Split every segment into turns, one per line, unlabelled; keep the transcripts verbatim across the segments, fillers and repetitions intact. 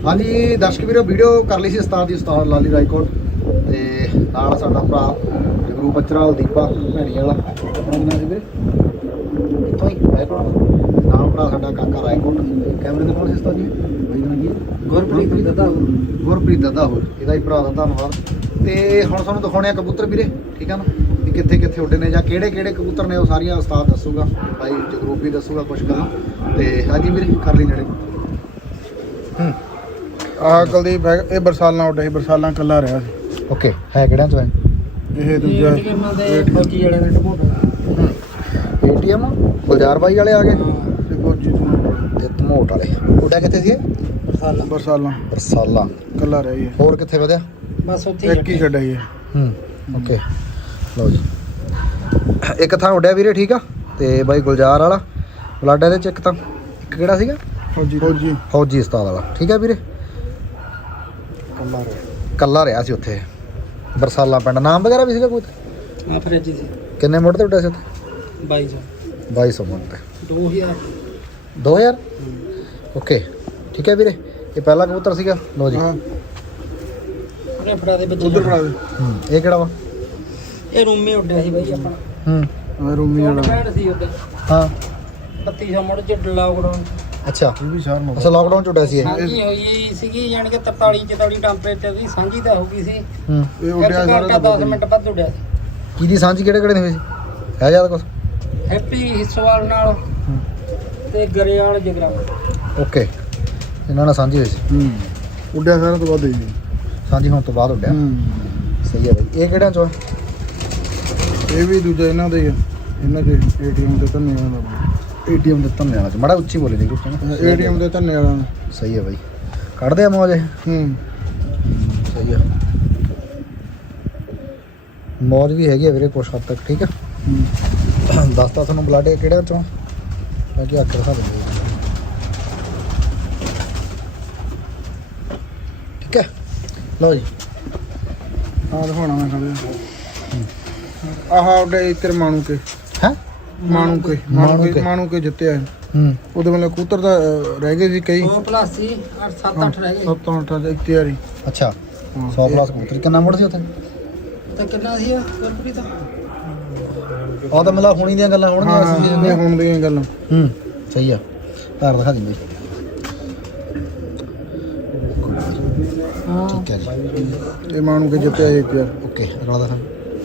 हाँ जी दर्शक वीरो वीडियो कर ली सी उस्ताद दी उस्ताद लाली रायकोट ते नाल साडा भरा जगरू बचराल दीपा भैणी वाला अपना नाम सी वीरे इत्थों ही रायकोट नाल भरा साडा काका रायकोट कैमरे ते कौन सी उस्ताद जी भाई दा नाम की गुरप्रीत दद्दा गुरप्रीत दद्दा होर ਇਹਦਾ ਹੀ ਭਰਾ ਦਾ ਧੰਨਵਾਦ ਤੇ ਹੁਣ ਤੁਹਾਨੂੰ ਦਿਖਾਉਣੇ ਆ ਕਬੂਤਰ ਵੀਰੇ ਠੀਕ ਆ ਨਾ ਵੀ ਕਿੱਥੇ ਕਿੱਥੇ ਉੱਡੇ ਨੇ ਜਾਂ ਕਿਹੜੇ ਕਿਹੜੇ ਕਬੂਤਰ ਨੇ ਉਹ ਸਾਰੀਆਂ ਉਸਤਾਦ ਦੱਸੂਗਾ ਭਾਈ ਜਗਰੂਪ ਵੀ ਦੱਸੂਗਾ ਕੁਝ ਗੱਲਾਂ ਤੇ ਹਾਂਜੀ ਵੀਰੇ ਕਰ ਲਈ ਨੇੜੇ ਹੂੰ
ਆਹ ਕੁਲਦੀਪ ਹੈ ਇਹ ਬਰਸਾਲਾਂ ਉੱਡਿਆ ਸੀ ਬਰਸਾਲਾਂ ਕੱਲਾ ਰਿਹਾ ਸੀ
ਓਕੇ ਹੈ ਕਿਹੜਿਆਂ ਚੋਂ ਹੈ
ਇਹ ਦੂਜਾ
ਫੌਜੀ ਵਾਲੇ ਨੇ ਟਪੋਟ
ਏਟੀਐਮ ਗੁਲਜ਼ਾਰ ਬਾਈ ਵਾਲੇ ਆ ਗਏ
ਤੇ ਫੌਜੀ ਤੋਂ
ਤੇ ਧਮੋਟ ਵਾਲੇ ਉੱਡਿਆ ਕਿੱਥੇ ਸੀ ਇਹ
ਬਰਸਾਲਾ
ਬਰਸਾਲਾਂ
ਬਰਸਾਲਾ
ਕੱਲਾ ਰਿਹਾ ਜੀ
ਹੋਰ ਕਿੱਥੇ ਵਧਿਆ
ਬਸ ਉੱਥੇ
ਇੱਕ ਹੀ ਛੱਡਿਆ ਜੀ
ਹੂੰ ਓਕੇ ਲਓ ਜੀ ਇੱਕ ਥਾਂ ਉੱਡਿਆ ਵੀਰੇ ਠੀਕ ਆ ਤੇ ਬਾਈ ਗੁਲਜ਼ਾਰ ਵਾਲਾ ਬਲੱਡ ਇਹਦੇ ਚ ਇੱਕ ਤਾਂ ਇੱਕ ਕਿਹੜਾ ਸੀਗਾ
ਫੌਜੀ ਫੌਜੀ
ਫੌਜੀ ਉਸਤਾਦ ਵਾਲਾ ਠੀਕ ਆ ਵੀਰੇ
ਕੱਲਾ ਰਿਹਾ
ਕੱਲਾ ਰਿਹਾ ਸੀ ਉੱਥੇ ਬਰਸਾਲਾ ਪਿੰਡ ਨਾਮ ਵਗੈਰਾ ਵੀ ਸੀਗਾ ਕੋਈ
ਆ ਫਰਿੱਜ ਸੀ
ਕਿੰਨੇ ਮੁੱਢ ਤੇ ਉੱਡਿਆ ਸੀ ਉੱਥੇ
ਬਾਈ ਸੌ
ਬਾਈ ਸੌ ਮੁੱਢ ਤੇ
ਦੋ ਹਜ਼ਾਰ
ਦੋ ਹਜ਼ਾਰ ਓਕੇ ਠੀਕ ਹੈ ਵੀਰੇ ਇਹ ਪਹਿਲਾ ਕਬੂਤਰ ਸੀਗਾ ਲਓ ਜੀ
ਹਾਂ
ਉਹਨੇ ਫੜਾ ਦੇ ਬੱਚੇ
ਉਧਰ ਫੜਾ ਦੇ
ਹੂੰ ਇਹ ਕਿਹੜਾ ਵਾ
ਇਹ ਰੂਮੇ ਉੱਡਿਆ ਸੀ ਬਾਈ ਆਪਣਾ
ਹੂੰ
ਆ ਰੂਮੀ ਵਾਲਾ
ਬੈਠ ਸੀ ਉੱਤੇ
ਹਾਂ
ਬੱਤੀ ਸੌ ਮੁੜ ਚ ਲਾਕਡਾਊਨ
ਅੱਛਾ
ਇਹ ਵੀ ਸ਼ਹਿਰ ਨੂੰ
ਅੱਛਾ ਲੋਕਡਾਊਨ ਚ ਉੱਡਿਆ ਸੀ ਇਹ
ਸਾਂਝੀ ਹੋਈ ਸੀਗੀ ਯਾਨੀ ਕਿ ਤਰਤਾਲੀ ਚੁਤਾਲੀ ਟੈਂਪਰੇਚਰ ਦੀ ਸਾਂਝੀ ਤਾਂ ਹੋ ਗਈ ਸੀ
ਹੂੰ
ਇਹ
ਇੱਕ
ਉੱਡਿਆ ਸਾਰਾ
ਘੰਟਾ
ਤਾਂ
ਦਸ ਮਿੰਟ ਵੱਧ ਉੱਡਿਆ ਸੀ
ਕਿਹਦੀ ਸਾਂਝੀ ਕਿਹੜੇ ਕਿਹੜੇ ਨੇ ਹੋਈ ਸੀ ਹੈ ਜਿਆਦਾ ਕੁਛ
ਹੈਪੀ ਹਿੱਸਵਾਲ ਨਾਲ ਤੇ ਗਰੇਵਾਲ ਜਗਰਾਵਾਂ
ਓਕੇ ਇਹਨਾਂ ਨਾਲ ਸਾਂਝੀ ਹੋਈ ਸੀ
ਹੂੰ ਉੱਡਿਆ ਸਾਰਾ ਤੋਂ ਵੱਧ ਜੀ
ਸਾਂਝੀ ਹੋਣ ਤੋਂ ਬਾਅਦ ਉੱਡਿਆ
ਹੂੰ
ਸਹੀ ਹੈ ਬਾਈ ਇਹ ਕਿਹੜਿਆਂ ਚੋਂ
ਇਹ ਵੀ ਦੂਜਾ ਇਹਨਾਂ ਦਾ ਹੀ ਆ ਇਹਨਾਂ ਦੇ ਏਟੀਐਮ ਦੇ ਧੰਨੇ ਵਾਲਾ
ਏਟੀਐਮ ਦੇ ਧੰਨੇ ਵਾਲਾ ਚ ਮਾੜਾ ਉੱਚੀ ਬੋਲੇ ਨਹੀਂ ਕੁਛ
ਏਟੀਐਮ ਦੇ ਧੰਨੇ ਵਾਲਾ
ਸਹੀ ਹੈ ਬਾਈ ਕੱਢਦੇ ਆ ਮੌਜ ਇਹ
ਹੂੰ
ਸਹੀ ਹੈ ਮੌਜ ਵੀ ਹੈਗੀ ਆ ਵੀਰੇ ਕੁਛ ਹੱਦ ਤੱਕ ਠੀਕ ਆ
ਹੂੰ
ਦੱਸਤਾ ਤੁਹਾਨੂੰ ਬਲੱਡ ਕਿਹੜਿਆਂ ਚੋਂ ਮੈਂ ਕੀ ਅੱਖ ਦਿਖਾ ਦਿੰਦੇ ਠੀਕ ਹੈ ਲਓ ਜੀ
ਆ ਦਿਖਾਉਣਾ ਮੈਂ ਖੜੇ ਆਹ ਉੱਡੇ ਇੱਧਰ ਮਾਣੂ ਕੇ
ਹੈ
ਮਾਣੂ ਕੇ ਮਾਣੂ ਕੇ ਮਾਣੂ ਕੇ ਜਿੱਤਿਆ ਇਹ।
ਹੂੰ
ਉਹਦੇ ਮਤਲਬ ਕਬੂਤਰ ਦਾ ਅਹ, ਰਹਿ ਗਏ ਸੀ ਕਈ
ਦੋ ਪਲੱਸ ਸੀ ਅੱਠ ਸੱਤ ਅੱਠ ਰਹਿ ਗਏ
ਸੱਤ ਅੱਠ ਦੇ ਇਖਤਿਆਰੀ
ਅੱਛਾ
ਹਾਂ,
ਸੌ ਪਲੱਸ ਕਬੂਤਰ ਕਿੰਨਾ ਮੁੜ ਸੀ ਉੱਥੇ
ਤੇ ਕਿੰਨਾ ਸੀ ਗੁਰਪ੍ਰੀਤ
ਉਹ ਤਾਂ ਮਤਲਬ ਹੁਣੀ ਦੀਆਂ ਗੱਲਾਂ ਹੋਣਗੀਆਂ
ਹਾਂ
ਅਸੀਂ
ਇਹ ਹੁਣ ਦੀਆਂ ਗੱਲਾਂ
ਹੂੰ ਸਹੀ ਆ ਧਾਰ ਦਿਖਾ ਦਿੰਦੇ
ਹਾਂ
ਠੀਕ ਹੈ ਜੀ
ਇਹ ਮਾਣੂ ਕੇ ਜਿੱਤਿਆ ਇੱਕ ਯਾਰ
ਓਕੇ ਰੌਲਾ ਦਿਖਾ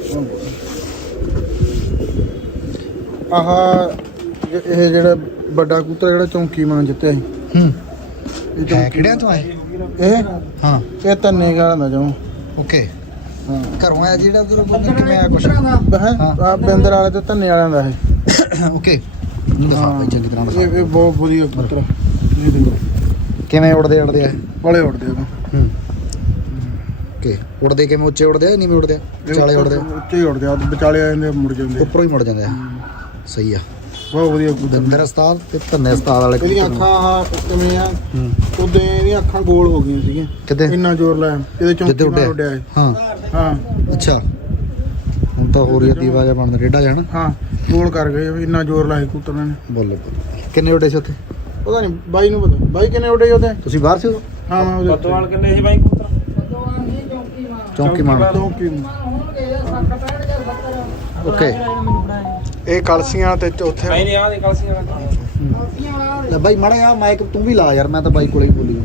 ਆਹ ਜ- ਇਹ ਜਿਹੜਾ ਵੱਡਾ ਕਬੂਤਰ ਜਿਹੜਾ ਚੌਂਕੀ ਮਾਨ ਜਿੱਤਿਆ ਸੀ
ਹੂੰ
ਇਹ
ਹੈ
ਚੌਂਕੀ
ਕਿਹੜਿਆਂ ਤੋਂ ਆਏ
ਇਹ
ਹਾਂ
ਇਹ ਧੰਨੇ ਗਾਲਾਂ ਦਾ ਜਾਉ
ਓਕੇ
ਹਾਂ
ਘਰੋਂ ਆਇਆ ਜਿਹੜਾ ਉਧਰ ਕਿਵੇਂ ਆਇਆ ਕੁਛ
ਦਾ
ਹੈ ਆ ਬਿੰਦਰ ਵਾਲੇ ਤੇ ਧੰਨੇ ਵਾਲਿਆਂ ਦਾ ਇਹ
ਓਕੇ ਇਹਨੂੰ ਦਿਖਾ ਭਾਈ ਚੰਗੀ ਤਰ੍ਹਾਂ
ਇਹ
ਦਿਖਾ
ਇਹ ਬਹੁਤ ਵਧੀਆ ਕਬੂਤਰ ਆ। ਇਹ ਦੇਖੋ
ਕਿਵੇਂ ਉੜਦੇ ਉੜਦੇ ਆ
ਬੜੇ ਉੱਡਦੇ ਆ
ਹੂੰ ਓਕੇ ਉੜਦੇ ਕਿਵੇਂ ਉੱਚੇ ਉੜਦੇ ਆ ਨੀਵੇਂ ਉੜਦੇ ਆ ਵਿਚਾਲੇ ਉੜਦੇ ਆ
ਉੱਚੇ ਹੀ ਉੱਡਦੇ ਆ ਵਿਚਾਲੇ ਆ ਜਾਂਦੇ ਮੁੜ ਜਾਂਦੇ ਆ।
ਉੱਪਰੋਂ ਹੀ ਮੁੜ ਜਾਂਦੇ ਆ ਸਹੀ ਆ
ਬਹੁਤ ਵਧੀਆ ਕਬੂਤਰ
ਦੰਦਰ ਉਸਤਾਦ ਤੇ ਧੰਨੇ ਉਸਤਾਦ ਵਾਲੇ
ਇਹਦੀਆਂ
ਕਬੂਤਰ
ਅੱਖਾਂ ਆਹ ਕਿਵੇਂ ਆ
ਹੂੰ
ਉਦੋਂ ਇਹਦੀਆਂ ਅੱਖਾਂ ਗੋਲ ਹੋ ਗਈਆਂ ਸੀਗੀਆਂ
ਕਿਤੇ
ਇੰਨਾ ਜ਼ੋਰ ਲਾਇਆ ਇਹਦੇ
ਜਿੱਦੇ
ਚੌਂਕੀ ਮਾਰ
ਉੱਡਿਆ
ਉੱਡਿਆ ਇਹ।
ਹਾਂ
ਹਾਂ
ਅੱਛਾ ਹੁਣ ਤਾਂ ਹੋਰ ਹੀ ਦੀਵਾ ਜਿਹਾ ਬਣਦਾ ਰੇਡਾ ਜਾਣਾ
ਹਾਂ ਗੋਲ ਕਰ ਗਏ ਵੀ ਇੰਨਾ ਜ਼ੋਰ ਲਾਇਆ ਕਬੂਤਰ ਨੇ
ਬੋਲੇ ਬੋਲੇ ਕਿੰਨੇ ਉੱਡੇ ਸੀ ਉੱਥੇ
ਪਤਾ ਨਹੀਂ ਬਾਈ ਨੂੰ ਪਤਾ ਬਾਈ ਕਿੰਨੇ ਉੱਡੇ ਸੀ ਉਹਦੇ
ਤੁਸੀਂ ਬਾਹਰ ਸੀ ਉਦੋਂ?
ਹਾਂ ਮੈਂ ਉਹਦੇ ਉੱਤੇ।
ਕਿੰਨੇ ਸੀ ਬਾਈ ਪੁੱਤਰ ਬਦੋਵਾਲ ਨਹੀਂ ਚੌਂਕੀ ਮਾਰ
ਚੌਂਕੀ ਮਾਰ
ਚੌਂਕੀ
ਹੋਣਗੇ ਸੱਤ ਪੈਂਹਠ ਜਾਂ ਸੱਤਰ
ਓਕੇ
ਇਹ ਕਲਸੀਆਂ ਤੇ ਉੱਥੇ
ਨਹੀਂ ਨਹੀਂ ਆ ਦੇ ਕਲਸੀਆਂ ਕਲਸੀਆਂ ਵਾਲਾ
ਲੈ ਬਾਈ ਮਾੜਾ ਆ ਮਾਈਕ ਤੂੰ ਵੀ ਲਾ ਯਾਰ ਮੈਂ ਤਾਂ ਬਾਈ ਕੋਲੇ ਹੀ ਬੋਲੀ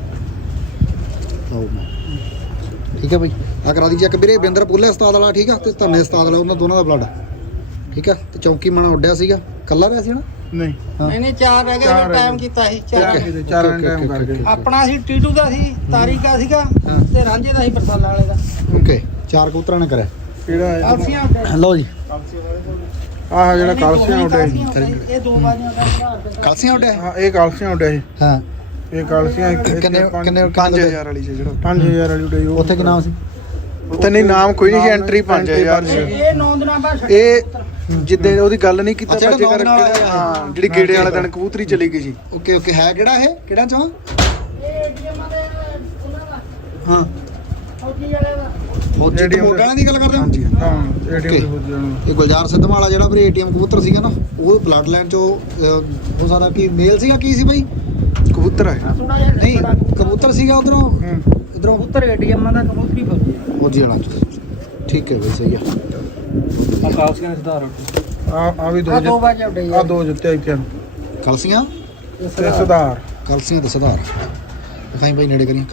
ਆਓ ਠੀਕ ਹੈ ਬਾਈ ਆ ਕਰਾ ਦੀ ਚੈੱਕ ਵੀਰੇ ਬਿੰਦਰ ਪੁੱਲੇ ਉਸਤਾਦ ਵਾਲਾ ਠੀਕ ਆ ਤੇ ਧੰਨੇ ਉਸਤਾਦ ਵਾਲਾ ਉਹਨਾਂ ਦੋਨਾਂ ਦਾ ਬਲੱਡ ਠੀਕ ਆ ਤੇ ਚੌਂਕੀ ਮਣਾ ਉੱਡਿਆ ਸੀਗਾ ਕੱਲਾ ਰਿਹਾ ਸੀ ਹਨਾ
ਨਹੀਂ
ਹਾਂ
ਨਹੀਂ ਨਹੀਂ ਚਾਰ ਰਹਿ
ਚਾਰ
ਗਏ
ਰਹਿ
ਟਾਈਮ
ਗਏ।
ਕੀਤਾ ਸੀ
ਚਾਰ
ਚਾਰ
ਕਿਤੇ ਚਾਰਾਂ ਨੇ ਟਾਈਮ ਕਰ ਗਏ
ਆਪਣਾ ਸੀ ਟੀਟੂ ਦਾ ਸੀ ਤਾਰਿਕ ਦਾ ਸੀਗਾ
ਹਾਂ।
ਤੇ ਰਾਂਝੇ ਦਾ ਸੀ ਬਰਸਾਲਾ ਵਾਲੇ ਦਾ
ਓਕੇ ਚਾਰ ਕਬੂਤਰਾਂ ਨੇ ਕਰਿਆ
ਕਿਹੜਾ ਹੈ
ਕਲਸੀਆਂ
ਲਓ ਜੀ
ਆਹ ਜਿਹੜਾ ਕਲਸੀਆਂ ਉੱਡਿਆ ਸੀ
ਇਹ ਦੋ ਬਾਜੀਆਂ ਦਾ ਹਜ਼ਾਰ ਰੁਪਏ
ਕਲਸੀਆਂ ਉੱਡਿਆ
ਹਾਂ ਇਹ ਕਲਸੀਆਂ ਉੱਡਿਆ ਸੀ
ਹਾਂ
ਇਹ ਕਲਸੀਆਂ ਇੱਕ
ਕਿੰਨੇ-
ਪੰਜ-
ਕਿੰਨੇ-
ਪੰਜ
ਕਿੰਨੇ
ਹਜ਼ਾਰ ਵਾਲੀ ਸੀ ਜਿਹੜਾ ਪੰਜ ਹਜ਼ਾਰ ਵਾਲੀ ਉੱਡਿਆ ਸੀ ਉਹ।
ਉੱਥੇ ਕੀ ਨਾਮ ਸੀ
ਉੱਥੇ ਨਹੀਂ ਨਾਮ ਕੋਈ ਨਹੀਂ ਸੀ ਐਂਟਰੀ ਪੰਜ ਹਜ਼ਾਰ ਸੀ
ਇਹ ਨੌ ਦਿਨਾਂ ਬਾਅਦ ਛੱਡ
ਇਹ ਜਿੱਦੇ ਉਹਦੀ ਗੱਲ ਨਹੀਂ ਕੀਤਾ
ਅੱਛਾ,
ਬੱਚੇ
ਜਿਹੜਾ
ਕਰ
ਨੌਂ ਦਿਨ ਵਾਲਾ
ਹਾਂ ਜਿਹੜੀ ਗੇੜੇ ਵਾਲੇ ਦਿਨ ਕਬੂਤਰੀ ਚਲੀ ਗਈ ਸੀ
ਓਕੇ ਓਕੇ ਹੈ ਕਿਹੜਾ ਇਹ ਕਿਹੜਾ ਚੋਂ
ਇਹ ਏਟੀਐਮ ਦੇ ਉਹਨਾਂ ਦਾ
ਹਾਂ
ਫੌਜੀ ਵਾਲੇ ਦਾ
ਉਹ ਜਿਹੜੇ
J D M
ਮੋਟਾਂ ਦੀ ਗੱਲ ਕਰਦੇ ਹੋ
ਹਾਂਜੀ ਹਾਂ ਏਟੀਐਮ
Okay.
ਦੇ ਹੋ ਜਾਣਾ
ਇਹ ਗੁਲਜ਼ਾਰ ਸਿੱਧਮ ਵਾਲਾ ਜਿਹੜਾ ਵੀਰੇ ਏਟੀਐਮ ਕਬੂਤਰ ਸੀਗਾ ਨਾ ਉਹ ਬਲੱਡ ਲਾਈਨ ਚੋਂ ਅਹ, ਹੋ ਸਕਦਾ ਕਿ ਮੇਲ ਸੀਗਾ ਕੀ ਸੀ ਬਾਈ
ਕਬੂਤਰ ਹੈ
ਥੋੜਾ ਜਿਹਾ
ਨਹੀਂ ਕਬੂਤਰ ਸੀਗਾ ਉਧਰੋਂ
ਹੂੰ
ਇਧਰੋਂ
ਕਬੂਤਰ ਏਟੀਐਮ ਦਾ ਕਬੂਤਰੀ ਫੌਜੀ
ਫੌਜੀ ਵਾਲਾ ਚ ਠੀਕ ਹੈ ਬਈ ਸਹੀ ਆ
ਆ ਕਾਲਸੀਆਂ ਦੇ ਸੁਧਾਰ
ਆ ਆ ਵੀ ਦੋ
ਆ ਦੋ
ਜਿੱਤ-
ਵਾਜੇ ਉੱਡੇ
ਆ ਦੋ ਜਿੱਤੇ ਇੱਥੇ
ਕਲਸੀਆਂ
ਤੇ ਸੁਧਾਰ
ਕਲਸੀਆਂ ਤੇ ਸੁਧਾਰ ਦਿਖਾਈ ਬਈ ਨੇੜੇ ਕਰੀ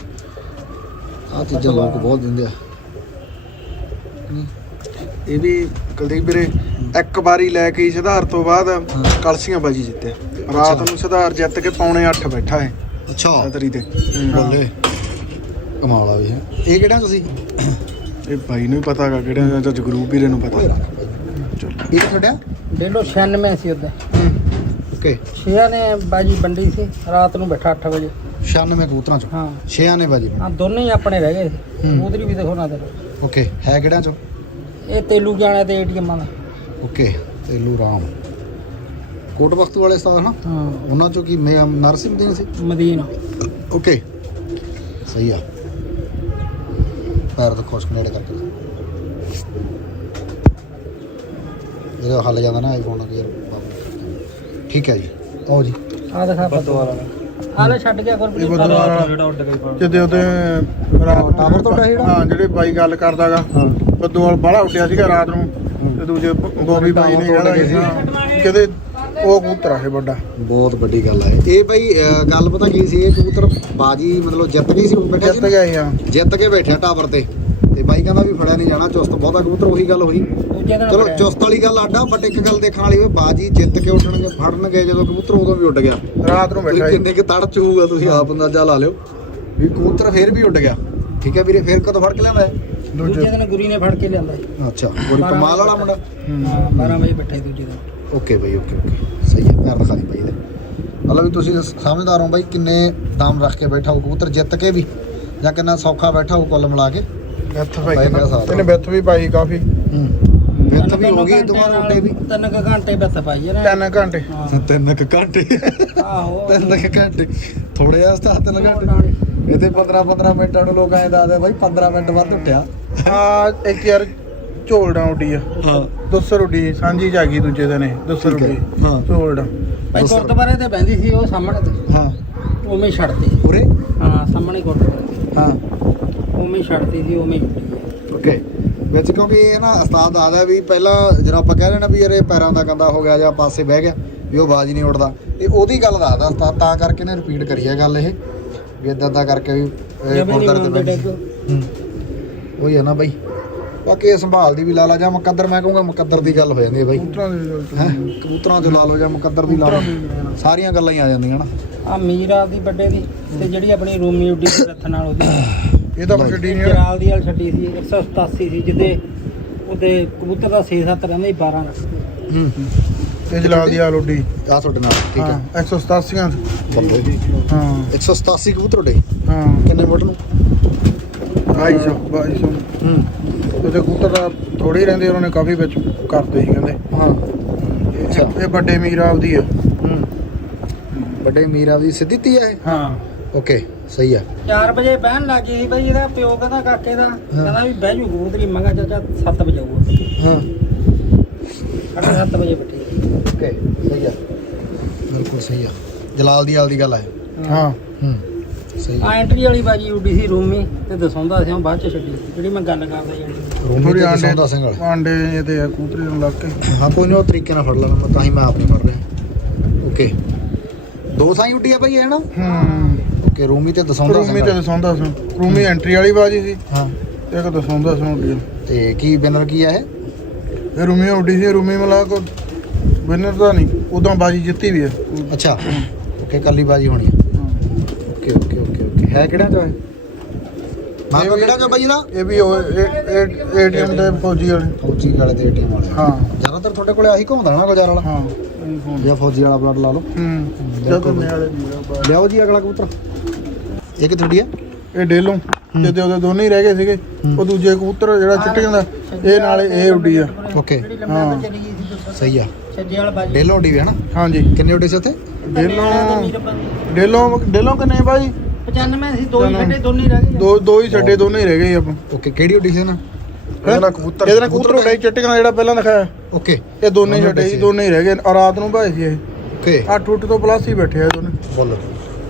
ਆ ਚੀਜ਼ਾਂ ਲੋਕ ਬਹੁਤ ਦਿੰਦੇ ਆ
ਇਹ ਵੀ ਕੁਲਦੀਪ ਵੀਰੇ ਇੱਕ ਵਾਰੀ ਲੈ ਕੇ ਹੀ ਸੁਧਾਰ ਤੋਂ ਬਾਅਦ ਕਲਸੀਆਂ ਬਾਜੀ ਜਿੱਤੇ ਰਾਤ ਨੂੰ ਸੁਧਾਰ ਜਿੱਤ ਕੇ ਪੌਣੇ ਅੱਠ ਬੈਠਾ ਹੈ
ਅੱਛਾ
ਤਰੀ ਤੇ
ਬੱਲੇ ਕਮਾਲ ਆ ਵੀ ਹੈ ਇਹ ਕਿਹੜਾ ਤੁਸੀਂ
ਇਹ ਭਾਈ ਨੂੰ ਵੀ ਪਤਾ ਹੈਗਾ ਕਿਹੜੇ ਜਾਂ ਜਗਰੂਪ ਵੀਰੇ ਨੂੰ ਪਤਾ
ਇਹ ਤੁਹਾਡਾ
ਡੇਲੋ ਛਿਆਨਵੇਂ ਸੀ ਉਹਦੇ
ਓਕੇ
ਛਿਆ ਨੇ ਬਾਜੀ ਵੰਡੀ ਸੀ ਰਾਤ ਨੂੰ ਬੈਠਾ ਅੱਠ ਵਜੇ
ਛਿਆਨਵੇਂ ਕਬੂਤਰਾਂ ਚੋਂ
ਹਾਂ
ਛੇਆਂ ਨੇ ਬਾਜੀ
ਆ ਦੋਨੇ ਹੀ ਆਪਣੇ ਰਹਿ ਗਏ
ਹੂੰ।
ਕਬੂਤਰੀ ਵੀ ਦੇਖੋ ਨਾ ਤੇ
ਓਕੇ ਹੈ ਕਿਹੜਾ ਚੋਂ
ਇਹ ਤੇਲੂ ਜਾਣਾ ਤੇ ਏਟੀਐਮਾਂ ਦਾ
ਓਕੇ ਤੇਲੂ ਰਾਮ ਕੋਟ ਬਖਤੂ ਵਾਲੇ ਸਤਾਰ ਨਾ
ਹਾਂ
ਉਹਨਾਂ ਚੋਂ ਕੀ ਮੈਂ ਨਰਸਿੰਘ ਸਿੰਘ ਸੀ
ਮਦੀਨਾ
ਓਕੇ ਸਹੀ ਆ ਪੈਰ ਤੋਂ ਖੁਸ਼ਕ ਨੇੜੇ ਕਰਕੇ ਇਹਦਾ ਹੱਲ ਜਾਂਦਾ ਨਾ ਆਈਫੋਨ ਦਾ ਯਾਰ ਠੀਕ ਹੈ ਜੀ ਆਓ ਜੀ
ਆ ਦਿਖਾ ਬਦਵਾਲਾ ਆ ਲੈ ਛੱਡ ਗਿਆ
ਇਹ
ਗੁਰਪ੍ਰੀਤ
ਬਦਵਾਲਾ
ਜਿਹੜਾ ਉੱਡ ਗਿਆ
ਜਿੱਦੇ ਉਹਦੇ ਰਾਤ ਨੂੰ
ਟਾਵਰ ਤੋਂ ਉੱਡਿਆ ਸੀ ਜਿਹੜਾ?
ਹਾਂ ਜਿਹੜੇ ਬਾਈ ਗੱਲ ਕਰਦਾਗਾ
ਹਾਂ
ਬਦੋਲ ਬਾਹਲਾ ਉੱਡਿਆ ਸੀਗਾ ਰਾਤ ਨੂੰ ਤੇ ਦੂਜੇ ਬੋਬੀ ਬਾਈ ਨੇ
ਟਾਵਰ ਤੋਂ ਉੱਡ
ਜਿਹੜਾ ਕਿਤੇ ਉਹ ਕਬੂਤਰ ਆ ਇਹ ਵੱਡਾ
ਬਹੁਤ ਵੱਡੀ ਗੱਲ ਹੈ ਇਹ ਬਈ ਅਹ, ਗੱਲ ਪਤਾ ਕੀ ਸੀ ਇਹ ਕਬੂਤਰ ਬਾਜੀ ਮਤਲਬ ਜਿੱਤ ਗਈ ਸੀ ਬੈਠਾ ਸੀ
ਜਿੱਤ
ਨਾ?
ਗਿਆ ਸੀ ਹਾਂ
ਜਿੱਤ ਕੇ ਬੈਠਿਆ ਟਾਵਰ ਤੇ ਤੇ ਬਾਈ ਕਹਿੰਦਾ ਵੀ ਫੜਿਆ ਨਹੀਂ ਜਾਣਾ ਚੁਸਤ ਬਹੁਤਾ ਕਬੂਤਰ ਉਹੀ ਗੱਲ ਹੋਈ
ਦੂਜੇ ਦਿਨ
ਚਲੋ
ਫੜਿਆ।
ਚੁਸਤ ਵਾਲੀ ਗੱਲ ਆਡਾ ਬਟ ਇੱਕ ਗੱਲ ਦੇਖਣ ਵਾਲੀ ਹੋਵੇ ਬਾਜੀ ਜਿੱਤ ਕੇ ਉੱਠਣਗੇ ਫੜਨਗੇ ਜਦੋਂ ਕਬੂਤਰ ਉਦੋਂ ਵੀ ਉੱਡ ਗਿਆ
ਰਾਤ ਨੂੰ
ਤੁਸੀਂ
ਬੈਠਾ ਸੀ
ਕਿੰਨੇ ਕਿ ਤੜ ਚ ਹੋਊਗਾ ਤੁਸੀਂ ਆਪ ਅੰਦਾਜ਼ਾ ਲਾ ਲਿਓ ਵੀ ਕਬੂਤਰ ਫੇਰ ਵੀ ਉੱਡ ਗਿਆ ਠੀਕ ਹੈ ਵੀਰੇ ਫੇਰ ਕਦੋਂ ਫੜ ਕੇ ਲਿਆਂਦਾ ਹੈ
ਦੂਜੇ
ਦੂਜੇ
ਦਿਨ ਗੁਰੀ ਨੇ ਫੜ ਕੇ ਲਿਆਂਦਾ ਸੀ।
ਅੱਛਾ ਗੋਰੀ ਕਮਾਲ ਵਾਲਾ ਮੁੰਡਾ
ਹਾਂ ਬਾਰਾਂ ਵਜੇ ਬੈਠਾ ਸੀ ਦੂਜੇ ਦਿਨ
ਓਕੇ ਬਈ ਓਕੇ ਓਕੇ ਸਹੀ ਹੈ ਪੈਰ ਦਿਖਾ ਦੀ ਬਾਈ ਇਹਦੇ ਮਤਲਬ ਵੀ ਤੁਸੀਂ ਸਮਝਦਾਰ ਹੋ ਬਾਈ ਕਿੰਨੇ ਦਮ ਰੱਖ ਕੇ ਬੈਠਾ ਹੋ ਕਬੂਤਰ ਜਿੱਤ ਕੇ ਵੀ ਜਾਂ ਕਿੰਨਾ ਸੌਖਾ ਬੈਠਾ ਹੋ ਕੁੱਲ ਮਿਲਾ ਕੇ
ਬਿੱਥ
ਬਾਈ ਕਹਿ ਸਕਦਾ।
ਇਹਨੇ ਬਿੱਥ ਵੀ ਪਾਈ ਕਾਫੀ
ਹੂੰ ਵਿੱਥ ਵੀ ਹੋ ਗਈ ਦੁਬਾਰਾ ਉੱਡੇ ਵੀ
ਤਿੰਨ ਕੁ ਘੰਟੇ ਬਿੱਥ ਪਾਈ ਹੈ ਨਾ
ਤਿੰਨ ਘੰਟੇ
ਹਾਂ।
ਤਿੰਨ ਕੁ ਘੰਟੇ
ਆਹੋ
ਤਿੰਨ ਕੁ ਘੰਟੇ ਥੋੜੇ ਆ ਸਤਾ ਤਿੰਨ ਘੰਟੇ ਇਹਦੇ ਪੰਦਰਾਂ ਪੰਦਰਾਂ ਮਿੰਟਾਂ ਨੂੰ ਲੋਕ ਐਂ ਦੱਸਦੇ ਬਾਈ ਪੰਦਰਾਂ ਮਿੰਟ ਵੱਧ ਉੱਠਿਆ
ਆ ਇੱਕ ਯਾਰ ਝੋਲਡਾ ਉੱਡੀ ਆ
ਹਾਂ
ਦੁਸਰ ਉੱਡੀ ਸਾਂਝੀ ਜਾਗੀ ਦੂਜੇ ਦਿਨ ਇਹ ਦੁਸਰ
ਠੀਕ ਹੈ।
ਉੱਡੀ
ਹਾਂ।
ਝੋਲਡਾ
ਭਾਈ ਗੁਰਦੁਆਰੇ ਤੇ ਬਹਿੰਦੀ ਸੀ ਉਹ ਸਾਹਮਣੇ ਤੇ
ਹਾਂ
ਉਵੇਂ ਹੀ ਛੱਡਤੀ
ਉਰੇ
ਹਾਂ ਸਾਹਮਣੇ ਗੁਰਦੁਆਰੇ
ਹਾਂ
ਉਵੇਂ ਹੀ ਛੱਡਤੀ ਸੀ ਉਵੇਂ ਹੀ ਉੱਡੀ।
ਓਕੇ ਵਿੱਚ ਕਿਉਂਕਿ ਇਹ ਨਾ ਉਸਤਾਦ ਆਦਾ ਵੀ ਪਹਿਲਾਂ ਜਦੋਂ ਆਪਾਂ ਕਹਿ ਰਹੇ ਨਾ ਵੀ ਯਾਰ ਇਹ ਪੈਰਾਂ ਦਾ ਗੰਦਾ ਹੋ ਗਿਆ ਜਾਂ ਪਾਸੇ ਬਹਿ ਗਿਆ ਵੀ ਉਹ ਬਾਜ਼ ਨਹੀਂ ਉੱਡਦਾ ਇਹ ਉਹਦੀ ਗੱਲ ਦੱਸਦਾ ਉਸਤਾਦ ਤਾਂ ਕਰਕੇ ਨੇ ਰਿਪੀਟ ਕਰੀ ਹੈ ਗੱਲ ਇਹ ਵੀ ਇਦਾਂ ਦਾ ਕਰਕੇ ਵੀ ਇਹ
ਜਿਵੇਂ ਨੀ
ਗੁਰਦੁਆਰੇ ਤੇ
ਮੰਨਦੇ
ਬੈਠੀ
ਡਿੱਗ।
ਹੂੰ ਉਹੀ ਹੈ ਨਾ ਬਾਈ ਬਾਕੀ ਇਹ ਸੰਭਾਲ ਦੀ ਵੀ ਲਾ ਲਾ ਜਾਂ ਮੁਕੱਦਰ ਮੈਂ ਕਹੂੰਗਾ ਮੁਕੱਦਰ ਦੀ ਗੱਲ ਹੋ ਜਾਂਦੀ ਹੈ ਬਾਈ
ਕਬੂਤਰਾਂ ਦੇ
ਹੈ ਕਬੂਤਰਾਂ 'ਚ ਲਾ ਲਓ ਜਾਂ ਮੁਕੱਦਰ ਦੀ ਲਾ ਲਓ ਸਾਰੀਆਂ ਗੱਲਾਂ ਹੀ ਆ ਜਾਂਦੀਆਂ ਨਾ
ਆ ਮੀਰਾ ਦੀ ਵੱਡੇ ਦੀ ਤੇ ਜਿਹੜੀ ਆਪਣੀ ਰੋਮੀ ਉੱਡੀ ਸੀ ਰੱਥ ਨਾਲ ਉਹਦੀ
ਇਹ ਤਾਂ ਛੱਡੀ ਨਹੀਂ
ਜਰਾਲ ਦੀ ਵਾਲ ਛੱਡੀ ਸੀ ਇੱਕ ਸੌ ਸਤਾਸੀ ਸੀ ਜਿਹਦੇ ਉਹਦੇ ਕਬੂਤਰ ਦਾ ਛੇ ਸੱਤ ਰਹਿੰਦੇ ਸੀ ਬਾਰਾਂ ਰੱਖਦੇ
ਹੂੰ
ਇਹ ਜਲਾਲ ਦੀ ਆਲ ਉੱਡੀ
ਆ ਤੁਹਾਡੇ ਨਾਲ ਠੀਕ
ਹਾਂ
ਹੈ
ਇੱਕ ਸੌ ਸਤਾਸੀ
ਬੱਲੇ
ਹਾਂ
ਇੱਕ ਸੌ ਸਤਾਸੀ ਕਬੂਤਰ ਉੱਡੇ
ਹਾਂ
ਕਿੰਨੇ ਫੁੱਟ ਨੂੰ
ਬਾਈ ਸੌ ਬਾਈ ਸੌ
ਹੂੰ
ਉਹਦੇ ਕਬੂਤਰ ਦਾ ਥੋੜੇ ਹੀ ਰਹਿੰਦੇ ਉਹਨਾਂ ਨੇ ਕਾਫੀ ਵਿੱਚ ਕਰਤੇ ਸੀ ਕਹਿੰਦੇ
ਹਾਂ ਅੱਛਾ
ਇਹ ਵੱਡੇ ਮੀਰ ਆਪਦੀ ਆ
ਹੂੰ ਵੱਡੇ ਮੀਰਾ ਦੀ ਸਿੱਧੀ ਤੀ ਹੈ
ਹਾਂ
ਓਕੇ ਸਹੀ ਆ
ਚਾਰ ਵਜੇ ਬਹਿਣ ਲੱਗੀ ਸੀ ਬਈ ਇਹਦਾ ਪਿਓ ਕਹਿੰਦਾ ਕਾਕੇ ਦਾ ਕਹਿੰਦਾ ਵੀ ਬਹਿ ਜੂ ਕਬੂਤਰੀ ਮੰਗਾ ਚਾਚਾ ਸੱਤ ਵਜੇ ਆਊਗਾ
ਹਾਂ
ਸਾਢੇ ਸੱਤ ਵਜੇ ਬੈਠੀ
ਓਕੇ ਸਹੀ ਆ ਬਿਲਕੁਲ ਸਹੀ ਆ ਜਲਾਲ ਦੀ ਆਲ ਦੀ ਗੱਲ ਹੈ
ਹਾਂ
ਹੂੰ ਸਹੀ
ਆ ਐਂਟਰੀ ਵਾਲੀ ਬਾਜੀ ਉੱਡੀ ਸੀ ਰੂਮੀ ਤੇ ਦਸਾਉਂਦਾ ਸੀ ਉਹ ਬਾਅਦ ਚ ਛੱਡੀ ਸੀ ਜਿਹੜੀ ਮੈਂ ਗੱਲ ਕਰਦਾ ਜਾਨੀ
ਰੂਮੀ
ਥੋੜੀ
ਤੇ
ਆਂਡੇ
ਸੌਂਦਾ ਸਿੰਘ ਵਾਲੇ
ਆਂਡੇ ਇਹਦੇ ਆ ਕਬੂਤਰੀ ਨੂੰ ਲੱਗ ਕੇ
ਹਾਂ ਕੋਈ ਨਹੀਂ ਉਹ ਤਰੀਕੇ ਨਾਲ ਫੜ ਲੈਣਾ ਮੈਂ ਤਾਂ ਹੀ ਮੈਂ ਆਪ ਨਹੀਂ ਫੜ ਰਿਹਾ ਓਕੇ ਦੋ ਸਾਈ ਉੱਡੀ ਆ ਭਾਈ ਇਹ ਨਾ
ਹੂੰ
ਓਕੇ ਰੂਮੀ ਤੇ ਦਸਾਉਂਦਾ ਸਿੰਘ
ਰੂਮੀ ਤੇ ਦਸਾਉਂਦਾ ਸੀ ਰੂਮੀ ਐਂਟਰੀ ਵਾਲੀ ਬਾਜੀ ਸੀ
ਹਾਂ
ਇੱਕ ਦਸਾਉਂਦਾ ਸੀ ਉੱਡੀ
ਤੇ ਕੀ ਬਿਨਰ ਕੀ ਆ ਇਹ
ਇਹ ਰੂਮੀ ਉੱਡੀ ਸੀ ਰੂਮੀ ਮਲਾ ਕੋ ਵਿਨਰ ਤਾਂ ਨਹੀਂ ਉਦੋਂ ਬਾਜੀ ਜਿੱਤੀ ਵੀ ਹੈ
ਅੱਛਾ ਓਕੇ ਕੱਲੀ ਬਾਜੀ ਹੋਣੀ ਆ ਓਕੇ ਓਕੇ ਓਕੇ ਓਕੇ ਹੈ ਕਿਹੜਾ ਚੋ ਹੈ ਮਾਂ ਕੋ ਕਿਹੜਾ ਚੋ ਭਾਈ ਇਹਦਾ
ਇਹ ਵੀ ਉਹ ਏਟੀਐਮ ਦੇ ਫੌਜੀ ਵਾਲੇ
ਫੌਜੀ ਵਾਲੇ ਤੇ ਏਟੀਐਮ ਵਾਲੇ
ਹਾਂ
ਜ਼ਿਆਦਾਤਰ ਤੁਹਾਡੇ ਕੋਲੇ ਆਹੀ ਘੁੰਮਦਾ ਨਾ ਗੁਜ਼ਾਰ ਵਾਲਾ
ਹਾਂ
ਜਾਂ ਫੌਜੀ ਵਾਲਾ ਬਲੱਡ ਲਾ ਲਓ
ਹੂੰ ਜਦੋਂ ਨੇ ਵਾਲੇ ਵੀ
ਲਿਆਓ ਜੀ ਅਗਲਾ ਕਬੂਤਰ ਇਹ ਕਿ ਤੁਹਾਡੀ ਆ
ਇਹ ਡੇਲੋਂ ਜਿੱਦੇ ਉਹਦੇ ਦੋਨੇ ਹੀ ਰਹਿ ਗਏ ਸੀਗੇ ਉਹ ਦੂਜੇ ਕਬੂਤਰ ਜਿਹੜਾ ਚਿੱਟੇ ਜਾਂਦਾ ਇਹ ਨਾਲੇ ਇਹ ਉੱਡੀ ਆ
ਓਕੇ
ਜਿਹੜੀ ਲੰਮੇ ਤੇ ਚਲੀ ਗਈ ਸੀ ਦੱਸੋ
ਸਹੀ ਆ
ਛੱਜੇ ਵਾਲਾ ਬਾਜੀ
ਡੇਲੋ ਉੱਡੀ ਵੀ ਹੈ ਨਾ
ਹਾਂਜੀ
ਕਿੰਨੇ ਉੱਡੇ ਸੀ ਉੱਥੇ
ਡੇਲੋਂ ਡੇਲੋਂ ਡੇਲੋਂ ਕਿੰਨੇ ਬਾਈ
ਪਚਾਨਵੇਂ ਸੀ ਦੋ ਹੀ ਛੱਡੇ ਦੋਨੇ ਹੀ ਰਹਿ ਗਏ
ਦੋ ਦੋ ਹੀ ਛੱਡੇ ਦੋਨੇ ਹੀ ਰਹਿ ਗਏ ਆਪਾਂ
ਓਕੇ ਕਿਹੜੀ ਉੱਡੀ ਸੀ ਨਾ
ਇਹਦੇ ਨਾਲ ਕਬੂਤਰ ਇਹਦੇ ਨਾਲ ਕਬੂਤਰ ਉੱਡੇ ਚਿੱਟੇ ਨਾਲ ਜਿਹੜਾ ਪਹਿਲਾਂ ਦਿਖਾਇਆ
ਓਕੇ
ਇਹ ਦੋਨੇ ਹੀ ਛੱਡੇ ਸੀ ਦੋਨੇ ਹੀ ਰਹਿ ਗਏ ਔਰ ਰਾਤ ਨੂੰ ਭਾਏ ਸੀ ਇਹ
ਓਕੇ
ਅੱਠ ਉੱਠ ਤੋਂ ਪਲੱਸ ਹੀ ਬੈਠੇ ਆ ਇਹ ਦੋਨੇ
ਬੋਲੋ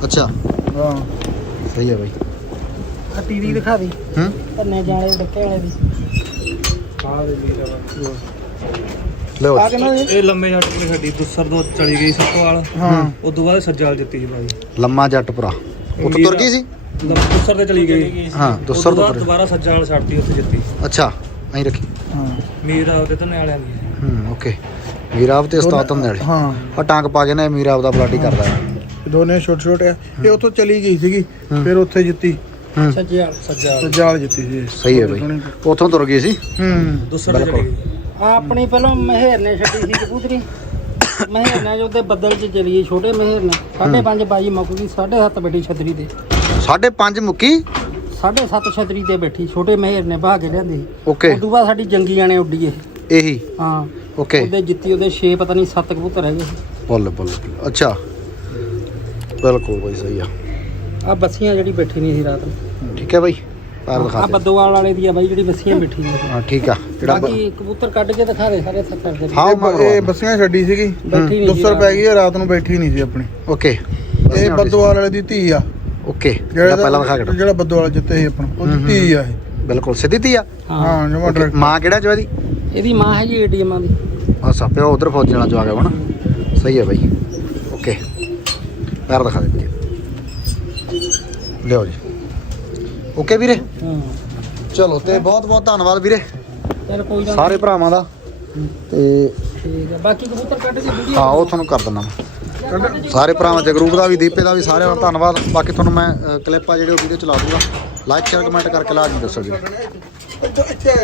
ਅੱਛਾ
ਹਾਂ
ਸਹੀ ਹੈ ਬਾਈ।
ਆ ਟੀਵੀ ਦਿਖਾ ਦੀ
ਹੂੰ
ਧੰਨੇ ਜਾਲੇ ਡੱਕੇ ਵਾਲੇ ਦੀ
ਆ ਦੇ ਵੀਰ
ਲਿਓ
ਆ ਕਿੰਨਾ ਜੀ
ਇਹ ਲੰਮੇ ਜੱਟ ਕੋਲ ਸਾਡੀ ਦੁੱਸਰ ਤੋਂ ਚਲੀ ਗਈ ਸੱਤੋਵਾਲ।
ਹਾਂ
ਉਸ ਤੋਂ ਬਾਅਦ ਸੱਜਾਲ ਜਿੱਤੀ ਸੀ ਭਾਈ।
ਲੰਮਾ ਜੱਟਪੁਰਾ ਉੱਥੇ ਤੁਰ ਗਈ ਸੀ।
ਦੁੱਸਰ ਤੇ ਚਲੀ ਗਈ।
ਹਾਂ
ਉਸ
ਦੁੱਸਰ
ਤੋਂ
ਤੋਂ
ਬਾਅਦ
ਤੁਰ
ਦੁਬਾਰਾ ਸੱਜਾਲ ਛੱਡਤੀ, ਉੱਥੇ ਜਿੱਤੀ।
ਅੱਛਾ ਐਂ ਰੱਖੀ।
ਹਾਂ
ਮੀਰਾ ਉਹਦੇ ਧੰਨੇ ਵਾਲਿਆਂ ਦੀ।
ਹੂੰ ਓਕੇ। ਮੀਰਾਬ ਤੇ ਉਸਤਾਦ ਧੰਦੇ ਵਾਲੇ
ਹਾਂ
ਆ ਟਾਂਗ ਪਾ ਕੇ ਨਾ ਮੀਰਾਬ ਦਾ ਬਲਾਡੀ ਕਰਦਾ ਹੈ।
ਦੋਨੇ ਛੋਟੇ ਛੋਟੇ ਆ ਇਹ ਉੱਥੋਂ ਚਲੀ ਗਈ ਸੀਗੀ ਫਿਰ ਉੱਥੇ ਜਿੱਤੀ
ਹੂੰ
ਸੱਜੇ ਵਾਲ
ਸੱਜਾਲ
ਜਾਲ ਜਿੱਤੀ ਸੀ
ਸਹੀ ਹੈ ਬਾਈ। ਉੱਥੋਂ ਤੁਰ ਗਈ ਸੀ।
ਹੂੰ
ਦੁੱਸਰ ਤੇ ਚਲੀ ਗਈ।
ਆ ਆਪਣੀ ਪਹਿਲਾਂ ਮਹਿਰ ਨੇ ਛੱਡੀ ਸੀ ਕਬੂਤਰੀ ਮਹਿਰ ਨੇ ਜੋ ਉਹਦੇ ਬੱਦਲ 'ਚ ਚਲੀ ਗਈ ਛੋਟੇ ਮਹਿਰ ਨੇ ਸਾਢੇ ਪੰਜ ਬਾਜੀ ਮੁੱਕ ਗਈ ਸਾਢੇ ਸੱਤ ਬੈਠੀ ਛਤਰੀ ਤੇ
ਸਾਢੇ ਪੰਜ ਮੁੱਕੀ।
ਸਾਢੇ ਸੱਤ ਛਤਰੀ ਤੇ ਬੈਠੀ ਛੋਟੇ ਮਹਿਰ ਨੇ ਬਹਾ ਕੇ ਲਿਆਂਦੀ ਸੀ।
ਓਕੇ
ਉਦੋਂ ਬਾਅਦ ਸਾਡੀ ਜੰਗੀਆਂ ਨੇ ਉੱਡੀ ਇਹ
ਇਹੀ
ਹਾਂ
ਓਕੇ।
ਉਹਦੇ ਜਿੱਤੀ ਉਹਦੇ ਛੇ ਪਤਾ ਨਹੀਂ ਸੱਤ ਕਬੂਤਰ ਹੈਗੇ
ਬੋਲ ਬੋਲ ਅੱਛਾ ਬਿਲਕੁਲ ਬਾਈ ਸਹੀ ਆ।
ਆ ਬੱਸੀਆਂ ਜਿਹੜੀ ਬੈਠੀ ਨਹੀਂ ਸੀ ਰਾਤ ਨੂੰ
ਠੀਕ ਹੈ ਬਾਈ ਪੈਰ ਦਿਖਾ
ਆ
ਦੇ।
ਬੱਦੋਵਾਲ ਵਾਲੇ ਦੀ ਆ ਬਾਈ ਜਿਹੜੀ ਬੱਸੀਆਂ ਬੈਠੀ ਨਹੀਂ
ਹਾਂ ਠੀਕ ਆ ਜਿਹੜਾ ਬ-
ਬਾਕੀ ਕਬੂਤਰ ਕੱਢ ਕੇ ਦਿਖਾ ਦੇ ਸਾਰੇ ਸੱਤਰ ਦੇ
ਹਾਂ
ਇਹ ਬ- ਇਹ ਬੱਸੀਆਂ ਛੱਡੀ ਸੀਗੀ
ਬੈਠੀ ਨਹੀਂ
ਦੁੱਸਰ ਪੈ ਗਈ ਆ ਰਾਤ ਨੂੰ ਬੈਠੀ ਨਹੀਂ ਸੀ ਆਪਣੀ
ਓਕੇ
ਇਹ ਬੱਦੋਵਾਲ ਵਾਲੇ ਦੀ ਧੀ ਆ
ਓਕੇ ਜਿਹੜਾ ਪਹਿਲਾਂ ਦਿਖਾ ਕੇ
ਜਿਹੜਾ ਬੱਦੋਵਾਲ ਜਿੱਤੇ ਸੀ ਆਪਣਾ ਉਹਦੀ ਧੀ ਆ ਇਹ
ਬਿਲਕੁਲ ਸਿੱਧੀ ਤੀ ਆ।
ਹਾਂ
ਹਾਂ ਜਮਾ
Okay,
ਡਾਇਰੈਕਟ
ਮਾਂ ਕਿਹੜਾ ਜੋ ਇਹਦੀ
ਇਹਦੀ ਮਾਂ ਹੈ ਜੀ ਏਟੀਐਮਾਂ ਦੀ
ਅੱਛਾ ਪਿਓ ਉਧਰ ਫੌਜੀ ਨਾਲ ਜੋ ਆ ਗਿਆ ਵਾ ਨਾ। ਸਹੀ ਹੈ ਬਾਈ ਓਕੇ ਪੈਰ ਦਿਖਾ ਦੇ ਲਿਓ ਜੀ ਓਕੇ ਵੀਰੇ
ਹਾਂ
ਚਲੋ ਤੇ ਬਹੁਤ ਬਹੁਤ ਧੰਨਵਾਦ ਵੀਰੇ
ਚਲ ਕੋਈ ਗੱਲ
ਸਾਰੇ ਭਰਾਵਾਂ ਦਾ ਤੇ
ਠੀਕ ਹੈ ਬਾਕੀ ਕਬੂਤਰ ਕੱਢ ਕੇ ਵੀਡੀਓ
ਹਾਂ ਉਹ ਤੁਹਾਨੂੰ ਕਰ ਦਿੰਦਾ ਮੈਂ ਸਾਰੇ ਭਰਾਵਾਂ ਜਗਰੂਪ ਦਾ ਵੀ ਦੀਪੇ ਦਾ ਵੀ ਸਾਰਿਆਂ ਦਾ ਧੰਨਵਾਦ। ਬਾਕੀ ਤੁਹਾਨੂੰ ਮੈਂ ਕਲਿੱਪ ਆ ਜਿਹੜੇ ਉਹ ਵੀਡੀਓ ਚਲਾ ਦੂੰਗਾ। ਲਾਈਕ ਸ਼ੇਅਰ ਕਮੈਂਟ ਕਰਕੇ ਲਾਜ਼ਮੀ ਦੱਸੋ ਜੀ।